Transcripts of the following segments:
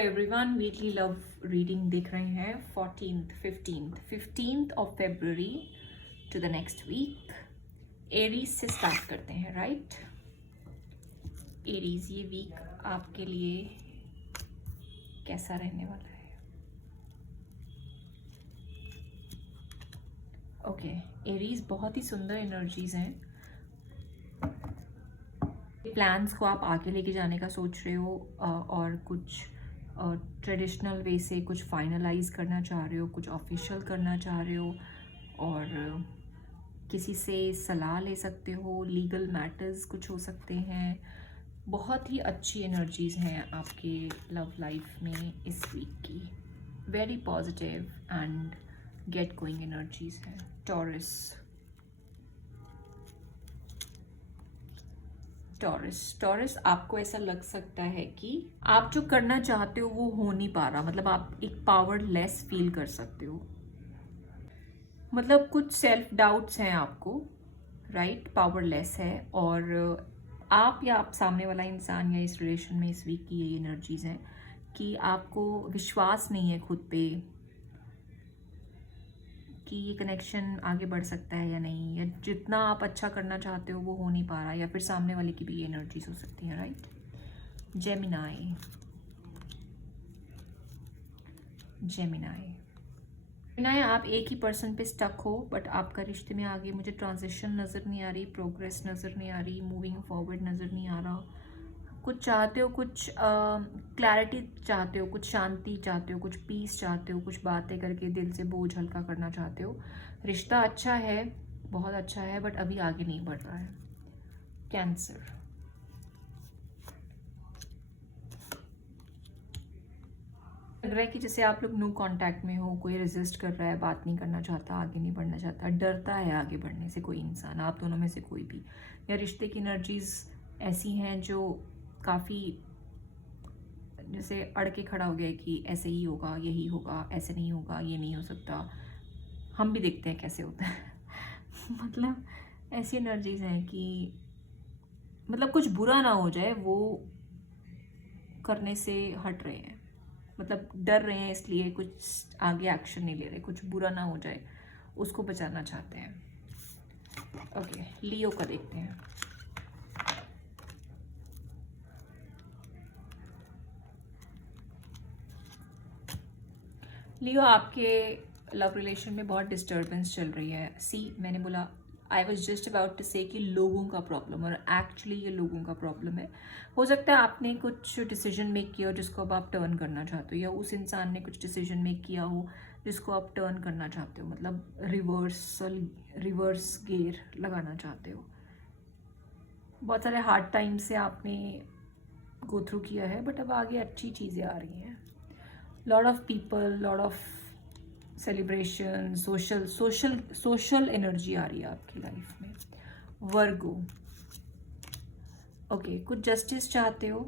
Everyone weekly love reading देख रहे हैं 15th of February to the next week. Aries से स्टार्ट करते हैं, राइट? एरीज, ये वीक आपके लिए कैसा रहने वाला है? ओके, एरीज बहुत ही सुंदर एनर्जीज हैं। प्लान्स को आप आगे लेके जाने का सोच रहे हो और कुछ ट्रेडिशनल वे से कुछ फाइनलाइज करना चाह रहे हो, कुछ ऑफिशियल करना चाह रहे हो, और किसी से सलाह ले सकते हो। लीगल मैटर्स कुछ हो सकते हैं। बहुत ही अच्छी एनर्जीज हैं आपके लव लाइफ में इस वीक की। Very positive and get going energies हैं। टॉरस, आपको ऐसा लग सकता है कि आप जो करना चाहते हो वो हो नहीं पा रहा। मतलब आप एक पावरलेस फील कर सकते हो। मतलब कुछ सेल्फ डाउट्स हैं आपको, राइट? पावरलेस है, और आप या आप सामने वाला इंसान या इस रिलेशन में इस वीक की ये एनर्जीज हैं कि आपको विश्वास नहीं है खुद पे कि ये कनेक्शन आगे बढ़ सकता है या नहीं, या जितना आप अच्छा करना चाहते हो वो हो नहीं पा रहा, या फिर सामने वाले की भी ये एनर्जीज हो सकती हैं, राइट? जेमिनाई, आप एक ही पर्सन पे स्टक हो, बट आपका रिश्ते में आगे मुझे ट्रांजिशन नज़र नहीं आ रही, प्रोग्रेस नज़र नहीं आ रही, मूविंग फॉरवर्ड नज़र नहीं आ रहा। कुछ चाहते हो, कुछ क्लैरिटी चाहते हो, कुछ शांति चाहते हो, कुछ पीस चाहते हो, कुछ बातें करके दिल से बोझ हल्का करना चाहते हो। रिश्ता अच्छा है, बहुत अच्छा है, बट अभी आगे नहीं बढ़ रहा है। कैंसर, लग रहा है कि जैसे आप लोग न्यू कांटेक्ट में हो, कोई रेजिस्ट कर रहा है, बात नहीं करना चाहता, आगे नहीं बढ़ना चाहता, डरता है आगे बढ़ने से कोई इंसान, आप दोनों में से कोई भी। या रिश्ते की एनर्जीज ऐसी हैं जो काफ़ी जैसे अड़ के खड़ा हो गया कि ऐसे ही होगा, यही होगा, ऐसे नहीं होगा, ये नहीं हो सकता, हम भी देखते हैं कैसे होता है। मतलब ऐसी एनर्जीज हैं कि मतलब कुछ बुरा ना हो जाए वो करने से हट रहे हैं। मतलब डर रहे हैं, इसलिए कुछ आगे एक्शन नहीं ले रहे, कुछ बुरा ना हो जाए उसको बचाना चाहते हैं। ओके, लियो का देखते हैं। लियो, आपके लव रिलेशन में बहुत डिस्टर्बेंस चल रही है। मैंने बोला, I was just about to say कि लोगों का प्रॉब्लम, और एक्चुअली ये लोगों का प्रॉब्लम है। हो सकता है आपने कुछ डिसीजन मेक किया हो जिसको अब आप टर्न करना चाहते हो, या उस इंसान ने कुछ डिसीजन मेक किया हो जिसको आप टर्न करना चाहते हो, मतलब रिवर्स गेयर लगाना चाहते हो। बहुत सारे हार्ड टाइम से आपने गो थ्रू किया है, बट अब आगे अच्छी चीज़ें आ रही हैं। Lot of people, lot of celebration, social energy आ रही है आपकी लाइफ में। वर्गो, ओके, कुछ जस्टिस चाहते हो,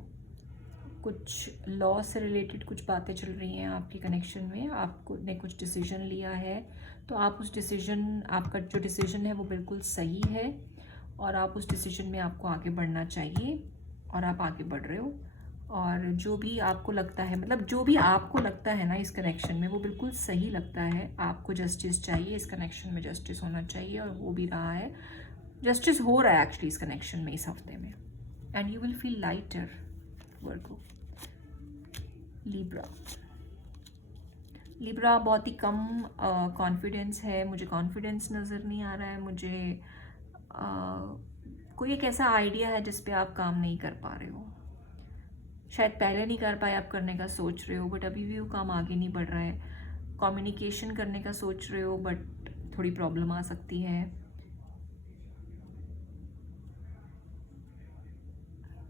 कुछ लॉ से रिलेटेड कुछ बातें चल रही हैं आपके कनेक्शन में। आपको ने कुछ डिसीजन लिया है, तो आप उस डिसीजन, आपका जो डिसीजन है वो बिल्कुल सही है, और आप उस डिसीजन में आपको आगे बढ़ना चाहिए, और आप आगे बढ़ रहे हो। और जो भी आपको लगता है, मतलब जो भी आपको लगता है ना इस कनेक्शन में, वो बिल्कुल सही लगता है। आपको जस्टिस चाहिए, इस कनेक्शन में जस्टिस होना चाहिए, और हो भी रहा है। जस्टिस हो रहा है एक्चुअली इस कनेक्शन में इस हफ्ते में, and you will feel lighter. Virgo, Libra, बहुत ही कम कॉन्फिडेंस है, मुझे कॉन्फिडेंस नज़र नहीं आ रहा है। मुझे कोई एक ऐसा आइडिया है जिस पे आप काम नहीं कर पा रहे हो। शायद पहले नहीं कर पाए, आप करने का सोच रहे हो, बट अभी भी वो काम आगे नहीं बढ़ रहा है। कम्युनिकेशन करने का सोच रहे हो, बट थोड़ी प्रॉब्लम आ सकती है।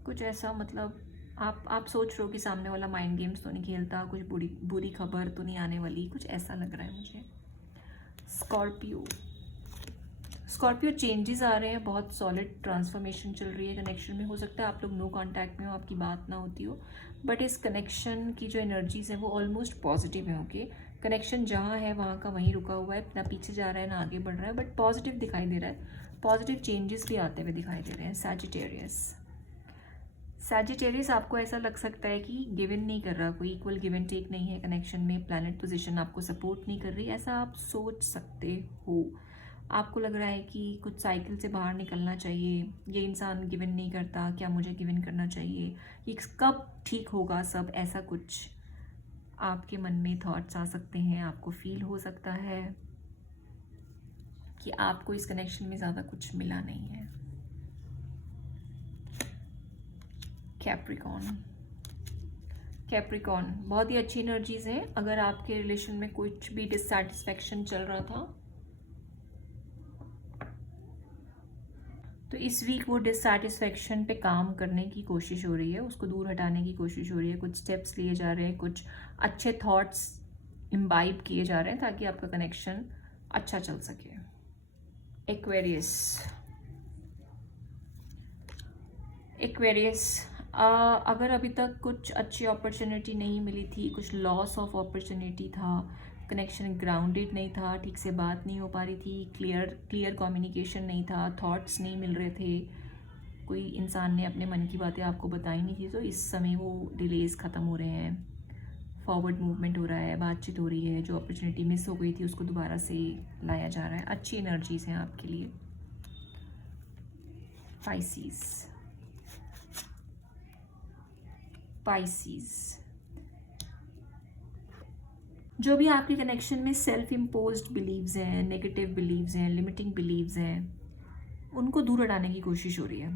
कुछ ऐसा, मतलब आप सोच रहे हो कि सामने वाला माइंड गेम्स तो नहीं खेलता, कुछ बुरी खबर तो नहीं आने वाली, कुछ ऐसा लग रहा है मुझे। स्कॉर्पियो, चेंजेस आ रहे हैं, बहुत सॉलिड ट्रांसफॉर्मेशन चल रही है कनेक्शन में। हो सकता है आप लोग नो कांटेक्ट में हो, आपकी बात ना होती हो, बट इस कनेक्शन की जो एनर्जीज हैं वो ऑलमोस्ट पॉजिटिव है। ओके, कनेक्शन जहाँ है वहाँ का वहीं रुका हुआ है, ना पीछे जा रहा है ना आगे बढ़ रहा है, बट पॉजिटिव दिखाई दे रहा है। पॉजिटिव चेंजेस भी आते हुए दिखाई दे रहे हैं। सैजिटेरियस, आपको ऐसा लग सकता है कि गिव इन नहीं कर रहा, कोई इक्वल गिव एंड टेक नहीं है कनेक्शन में, प्लैनेट पोजीशन आपको सपोर्ट नहीं कर रही, ऐसा आप सोच सकते हो। आपको लग रहा है कि कुछ साइकिल से बाहर निकलना चाहिए, ये इंसान गिव इन नहीं करता, क्या मुझे गिव इन करना चाहिए, ये कब ठीक होगा सब, ऐसा कुछ आपके मन में थॉट्स आ सकते हैं। आपको फील हो सकता है कि आपको इस कनेक्शन में ज़्यादा कुछ मिला नहीं है। कैप्रिकॉर्न, कैप्रिकॉर्न बहुत ही अच्छी एनर्जीज हैं। अगर आपके रिलेशन में कुछ भी डिससैटिस्फैक्शन चल रहा था तो इस वीक वो डिससैटिस्फैक्शन पे काम करने की कोशिश हो रही है, उसको दूर हटाने की कोशिश हो रही है, कुछ स्टेप्स लिए जा रहे हैं, कुछ अच्छे थॉट्स इम्बाइब किए जा रहे हैं ताकि आपका कनेक्शन अच्छा चल सके। एक्वेरियस, एक्वेरियस, अगर अभी तक कुछ अच्छी अपॉर्चुनिटी नहीं मिली थी, कुछ लॉस ऑफ अपॉर्चुनिटी था, कनेक्शन ग्राउंडेड नहीं था, ठीक से बात नहीं हो पा रही थी, क्लियर कम्युनिकेशन नहीं था, थॉट्स नहीं मिल रहे थे, कोई इंसान ने अपने मन की बातें आपको बताई नहीं थी, तो इस समय वो डिलेज ख़त्म हो रहे हैं, फॉरवर्ड मूवमेंट हो रहा है, बातचीत हो रही है, जो अपॉर्चुनिटी मिस हो गई थी उसको दोबारा से लाया जा रहा है, अच्छी एनर्जीज हैं आपके लिए। पाइसीज, जो भी आपके कनेक्शन में सेल्फ इम्पोज्ड बिलीव्स हैं, नेगेटिव बिलीव्स हैं, लिमिटिंग बिलीव्स हैं, उनको दूर हटाने की कोशिश हो रही है।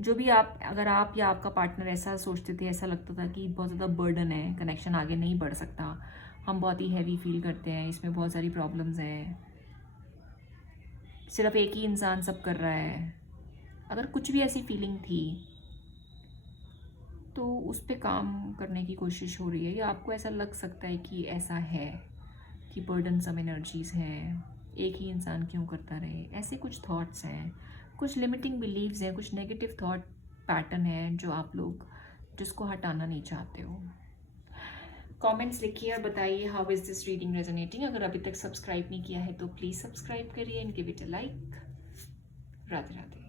जो भी अगर आप या आपका पार्टनर ऐसा सोचते थे, ऐसा लगता था कि बहुत ज़्यादा बर्डन है, कनेक्शन आगे नहीं बढ़ सकता, हम बहुत ही हैवी फील करते हैं, इसमें बहुत सारी प्रॉब्लम्स हैं, सिर्फ एक ही इंसान सब कर रहा है, अगर कुछ भी ऐसी फीलिंग थी तो उस पर काम करने की कोशिश हो रही है, या आपको ऐसा लग सकता है कि ऐसा है कि बर्डन सम एनर्जीज़ हैं, एक ही इंसान क्यों करता रहे, ऐसे कुछ थॉट्स हैं, कुछ लिमिटिंग बिलीव्स हैं, कुछ नेगेटिव थॉट पैटर्न है जो आप लोग जिसको हटाना नहीं चाहते हो। कमेंट्स लिखिए और बताइए how is this reading resonating. अगर अभी तक सब्सक्राइब नहीं किया है तो प्लीज़ सब्सक्राइब करिए and give it a like. Radhe Radhe.